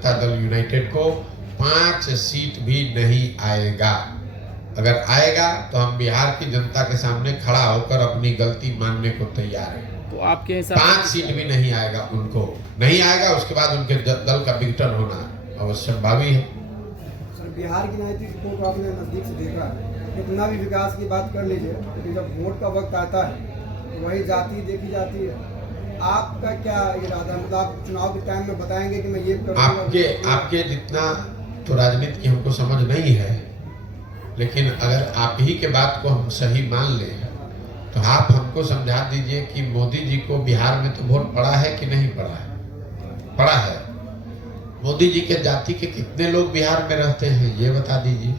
Janata Dal United को 5 seat भी नहीं आएगा। अगर आएगा तो हम बिहार की जनता के सामने खड़ा होकर अपनी गलती मानने को तैयार हैं। तो आपके हिसाब 5 सीट भी नहीं आएगा, उनको नहीं आएगा, उसके बाद उनके दल का विघटन होना अवश्य भावी है। सर, बिहार की राजनीति को आपने नजदीक से देखा है, कितना भी विकास की बात कर लीजिए, लेकिन जब वोट का वक्त आता है तो वही जाति देखी जाती है। आपका क्या इरादा, मतलब आप चुनाव के टाइम में बताएंगे कि मैं ये करूंगा? आपके जितना तो राजनीति की हमको समझ नहीं है, लेकिन अगर आप ही के बात को हम सही मान लें तो आप हमको समझा दीजिए कि मोदी जी को बिहार में तो वोट पड़ा है कि नहीं पड़ा है? पड़ा है। मोदी जी के जाति के कितने लोग बिहार में रहते हैं ये बता दीजिए।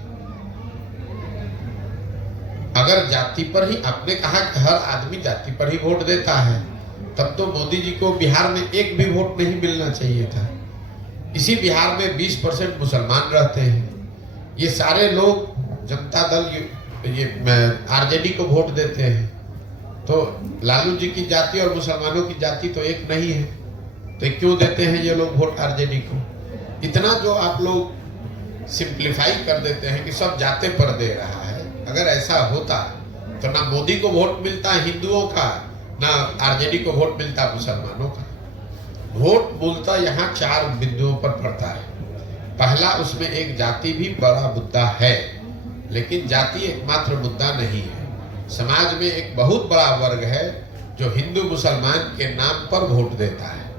अगर जाति पर ही, आपने कहा कि हर आदमी जाति पर ही वोट देता है, तब तो मोदी जी को बिहार में एक भी वोट नहीं मिलना चाहिए था। इसी बिहार में 20% मुसलमान रहते हैं। ये सारे लोग जनता दल ये आरजेडी को वोट देते हैं, तो लालू जी की जाति और मुसलमानों की जाति तो एक नहीं है, तो क्यों देते हैं ये लोग वोट आरजेडी को? इतना जो आप लोग सिंप्लीफाई कर देते हैं कि सब जाते पर दे रहा है। अगर ऐसा होता तो ना मोदी को वोट मिलता हिंदुओं का, ना आरजेडी को वोट मिलता मुसलमानों का। वोट मूलतः यहाँ 4 बिंदुओं पर पड़ता है। पहला, उसमें एक जाति भी बड़ा मुद्दा है, लेकिन जाति एकमात्र मुद्दा नहीं है। समाज में एक बहुत बड़ा वर्ग है जो हिंदू मुसलमान के नाम पर वोट देता है।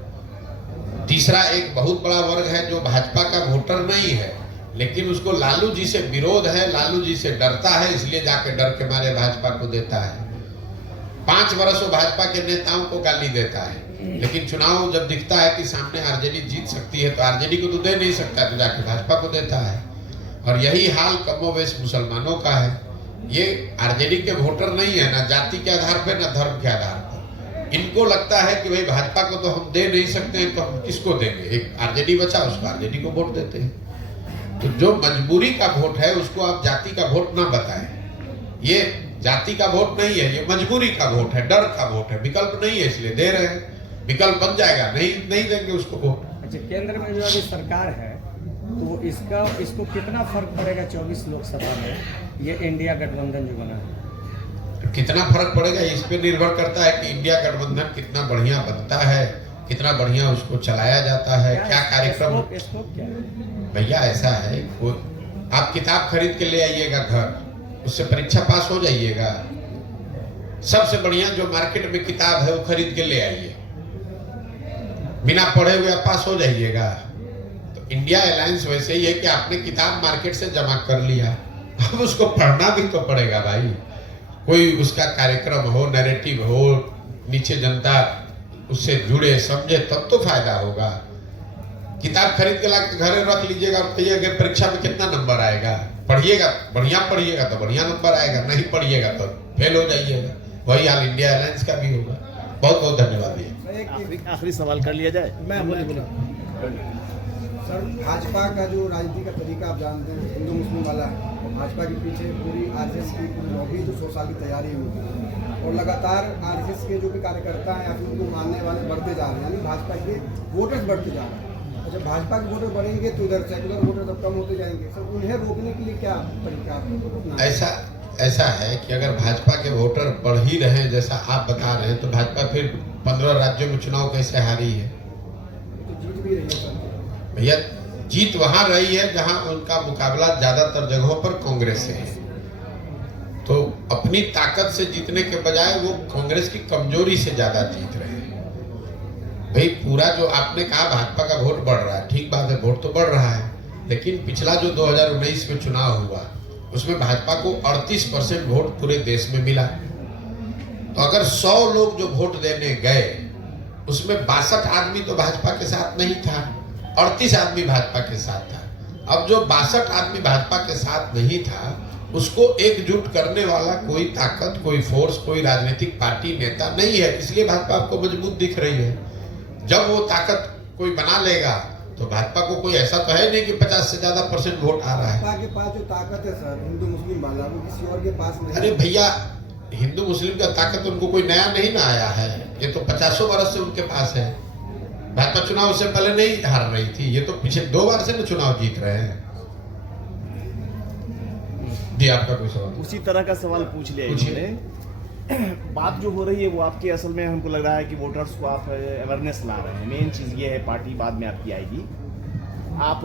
तीसरा, एक बहुत बड़ा वर्ग है जो भाजपा का वोटर नहीं है, लेकिन उसको लालू जी से विरोध है, लालू जी से डरता है, इसलिए जाके डर के मारे भाजपा को देता है। 5 वर्ष वो भाजपा के नेताओं को गाली देता है, लेकिन चुनाव जब दिखता है कि सामने आरजेडी जीत सकती है तो आरजेडी को तो दे नहीं सकता, तो जाके भाजपा को देता है। और यही हाल कमोवेश मुसलमानों का है। ये आरजेडी के वोटर नहीं है, ना जाति के आधार पर ना धर्म के आधार पर। इनको लगता है कि भाई भाजपा को तो हम दे नहीं सकते हैं, तो हम किसको देंगे? एक आरजेडी बचा, उसको आरजेडी को वोट देते हैं। तो जो मजबूरी का वोट है उसको आप जाति का वोट ना बताएं। ये जाति का वोट नहीं है, ये मजबूरी का वोट है, डर का वोट है, विकल्प नहीं है इसलिए दे रहे हैं। विकल्प बन जाएगा, नहीं देंगे उसको वोट। अच्छा, केंद्र में जो अभी सरकार है तो इसको कितना फर्क पड़ेगा 24 लोकसभा में ये इंडिया गठबंधन जो बना है? कितना फर्क पड़ेगा इस पे निर्भर करता है कि इंडिया गठबंधन कितना बढ़िया बनता है, कितना बढ़िया उसको चलाया जाता है, क्या कार्यक्रम। क्या है भैया, ऐसा है, आप किताब खरीद के ले आइएगा घर, उससे परीक्षा पास हो जाइएगा। सबसे बढ़िया जो मार्केट में किताब है वो खरीद के ले आइए, बिना पढ़े हुए आप पास हो जाइएगा। तो इंडिया अलायंस वैसे ही है कि आपने किताब मार्केट से जमा कर लिया, अब उसको पढ़ना भी तो पड़ेगा भाई। कोई उसका कार्यक्रम हो, नैरेटिव हो, नीचे जनता उससे जुड़े, समझे, तब तो फायदा होगा। किताब खरीद के लाके घरे रख लीजिएगा और कहिएगा परीक्षा में कितना नंबर आएगा। पढ़िएगा, बढ़िया पढ़िएगा तो बढ़िया नंबर आएगा, नहीं पढ़िएगा तो फेल हो जाइएगा। वही हाल इंडिया अलायंस का भी होगा। बहुत बहुत धन्यवाद भैया। आखिरी सवाल कर लिया जाए। मैं बोला सर, भाजपा का जो राजनीति का तरीका आप जानते हैं, हिंदू मुस्लिम वाला है, और भाजपा के पीछे पूरी आरएसएस की लॉबी 200 साल की तैयारी हुई है, और लगातार आरएसएस के जो भी कार्यकर्ता हैं या फिर उनको मानने वाले बढ़ते जा रहे हैं, यानी भाजपा के वोटर्स बढ़ते जा रहे हैं। जब भाजपा के वोटर बढ़ेंगे तो इधर सेकुलर वोटर तब कम होते जाएंगे। सर, उन्हें रोकने के लिए क्या तरीका? ऐसा है कि अगर भाजपा के वोटर बढ़ ही रहे जैसा आप बता रहे हैं, तो भाजपा फिर 15 राज्यों में चुनाव कैसे हारी है? तो जीत भी रही है सर। भैया, जीत वहां रही है जहां उनका मुकाबला ज्यादातर जगहों पर कांग्रेस से है। तो अपनी ताकत से जीतने के बजाय वो कांग्रेस की कमजोरी से ज्यादा जीत रहे हैं। भाई, पूरा जो आपने कहा भाजपा का वोट बढ़ रहा है, ठीक बात है, वोट तो बढ़ रहा है, लेकिन पिछला जो 2019 में चुनाव हुआ उसमें भाजपा को 38% वोट पूरे देश में मिला। तो अगर 100 लोग जो वोट देने गए उसमें 62 आदमी तो भाजपा के साथ नहीं था, 38 आदमी भाजपा के साथ था। अब जो 62 आदमी भाजपा के साथ नहीं था उसको एकजुट करने वाला कोई ताकत, कोई फोर्स, कोई राजनीतिक पार्टी, नेता नहीं है, इसलिए भाजपा आपको मजबूत दिख रही है। जब वो ताकत कोई बना लेगा तो भाजपा को कोई ऐसा तो है नहीं कि 50 से ज्यादा % वोट आ रहा है। भाजपा के पास जो ताकत है सर, हिंदू मुस्लिम वाला, वो किसी और के पास नहीं। अरे भैया, हिंदू मुस्लिम का ताकत उनको कोई नया नहीं ना आया है, ये तो 50 वर्ष से उनके पास है। भाजपा चुनाव उससे पहले नहीं हार रही थी, ये तो पीछे 2 बार से ना चुनाव जीत रहे हैं। जी आपका कोई सवाल? उसी तरह का सवाल पूछ लिया इन्होंने। बात जो हो रही है वो आपकी असल में हमको लग रहा है कि वोटर्स को आप अवेयरनेस ला रहे हैं। मेन चीज़ ये है, पार्टी बाद में आपकी आएगी। आप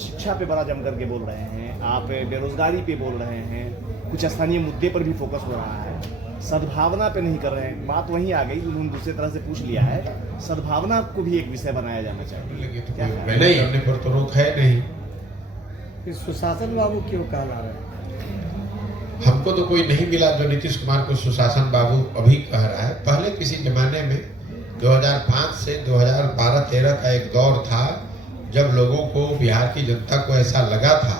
शिक्षा पे बड़ा जम करके बोल रहे हैं, आप बेरोजगारी पे बोल रहे हैं, कुछ स्थानीय मुद्दे पर भी फोकस हो रहा है, सद्भावना पे नहीं कर रहे हैं। बात वहीं आ गई, उन्होंने दूसरे तरह से पूछ लिया है, सद्भावना को भी एक विषय बनाया जाना चाहिए। क्या नहीं करने पर तो रोक है नहीं। फिर सुशासन बाबू क्यों कहला रहे हैं? हमको तो कोई नहीं मिला जो नीतीश कुमार को सुशासन बाबू अभी कह रहा है। पहले किसी जमाने में 2005 से 2012-13 का एक दौर था जब लोगों को, बिहार की जनता को ऐसा लगा था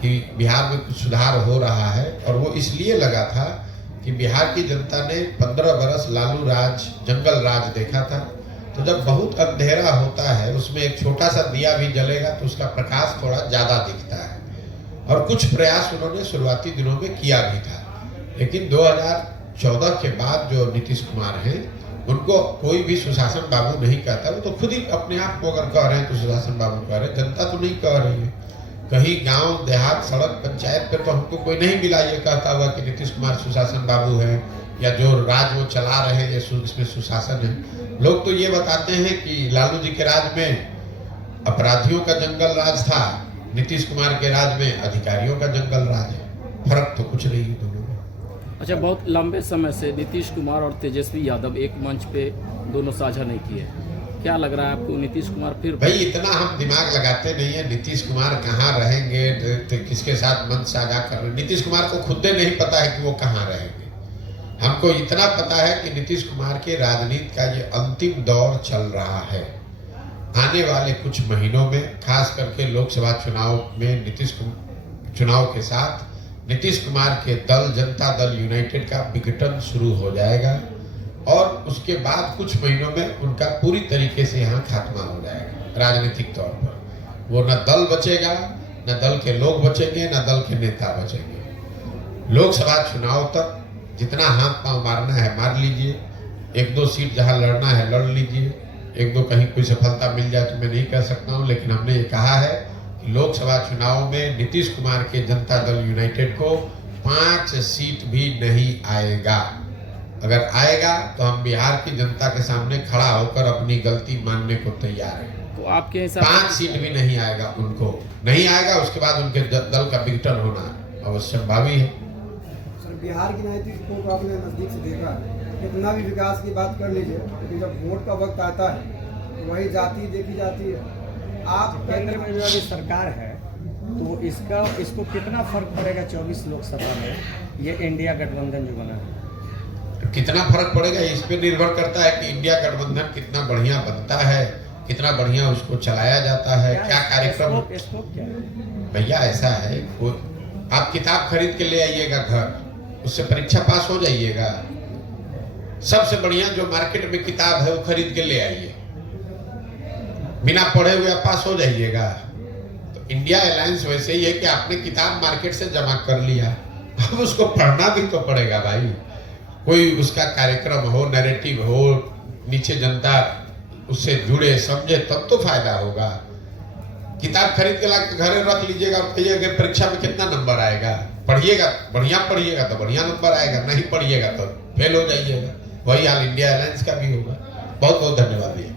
कि बिहार में कुछ सुधार हो रहा है, और वो इसलिए लगा था कि बिहार की जनता ने 15 बरस लालू राज, जंगल राज देखा था। तो जब बहुत अंधेरा होता है, उसमें एक छोटा सा दिया भी जलेगा तो उसका प्रकाश थोड़ा ज्यादा दिखता है, और कुछ प्रयास उन्होंने शुरुआती दिनों में किया भी था। लेकिन 2014 के बाद जो नीतीश कुमार हैं, उनको कोई भी सुशासन बाबू नहीं कहता। वो तो खुद ही अपने आप को अगर कह रहे हैं तो सुशासन बाबू कह रहे हैं, जनता तो नहीं कह रही है। कहीं गांव देहात, सड़क, पंचायत पे तो हमको कोई नहीं मिला ये कहता हुआ कि नीतीश कुमार सुशासन बाबू है, या जो राज वो चला रहे हैं इसमें सुशासन है। लोग तो ये बताते हैं कि लालू जी के राज में अपराधियों का जंगल राज था, नीतीश कुमार के राज में अधिकारियों का जंगल राज है। फर्क तो कुछ नहीं है दोनों में। अच्छा, बहुत लंबे समय से नीतीश कुमार और तेजस्वी यादव एक मंच पे दोनों साझा नहीं किए, क्या लग रहा है आपको? नीतीश कुमार फिर भाई इतना हम दिमाग लगाते नहीं है, नीतीश कुमार कहाँ रहेंगे, तो किसके साथ मंच साझा कर रहे हैं। नीतीश कुमार को खुद नहीं पता है कि वो कहाँ रहेंगे। हमको इतना पता है कि नीतीश कुमार के राजनीति का ये अंतिम दौर चल रहा है। आने वाले कुछ महीनों में, खास करके लोकसभा चुनाव में, चुनाव के साथ नीतीश कुमार के दल, जनता दल यूनाइटेड का विघटन शुरू हो जाएगा, और उसके बाद कुछ महीनों में उनका पूरी तरीके से यहाँ खात्मा हो जाएगा राजनीतिक तौर पर। वो न दल बचेगा, न दल के लोग बचेंगे, न दल के नेता बचेंगे। लोकसभा चुनाव तक जितना हाथ पांव मारना है मार लीजिए, 1-2 सीट जहां लड़ना है लड़ लीजिए, 1-2 कहीं कोई सफलता मिल जाए तो मैं नहीं कह सकता हूं, लेकिन हमने ये कहा है कि लोकसभा चुनाव में नीतीश कुमार के जनता दल यूनाइटेड को 5 सीट भी नहीं आएगा। अगर आएगा तो हम बिहार की जनता के सामने खड़ा होकर अपनी गलती मानने को तैयार हैं। तो आपके हिसाब 5 सीट भी नहीं आएगा, उनको नहीं आएगा। उसके बाद उनके दल का विघटन होना अवश्य भावी है। सर, बिहार की राजनीति को आपने नजदीक से देखा है, कितना भी विकास की बात कर लीजिए, लेकिन जब वोट का वक्त आता है तो वही जाति देखी जाती है। आप केंद्र में जो अभी सरकार है, तो इसको कितना फर्क पड़ेगा 24 लोकसभा में, ये इंडिया गठबंधन जो बना है? कितना फर्क पड़ेगा इस पे निर्भर करता है कि इंडिया गठबंधन कितना बढ़िया बनता है, कितना बढ़िया उसको चलाया जाता है, क्या कार्यक्रम। स्कोप क्या है? भैया ऐसा है, आप किताब खरीद के ले आइएगा घर, उससे परीक्षा पास हो जाइएगा। सबसे बढ़िया जो मार्केट में किताब है वो खरीद के ले आइए, बिना पढ़े हुए आप पास हो जाइएगा। तो इंडिया अलायंस वैसे ही है कि आपने किताब मार्केट से जमा कर लिया, अब उसको पढ़ना भी तो पड़ेगा भाई। कोई उसका कार्यक्रम हो, नैरेटिव हो, नीचे जनता उससे जुड़े, समझे, तब तो फायदा होगा। किताब खरीद के ला घर रख लीजिएगा और कहिएगा परीक्षा में कितना नंबर आएगा। पढ़िएगा, बढ़िया पढ़िएगा तो बढ़िया नंबर आएगा, नहीं पढ़िएगा तो फेल हो जाइएगा। वही हाल इंडिया अलायंस का भी होगा। बहुत बहुत धन्यवाद भैया।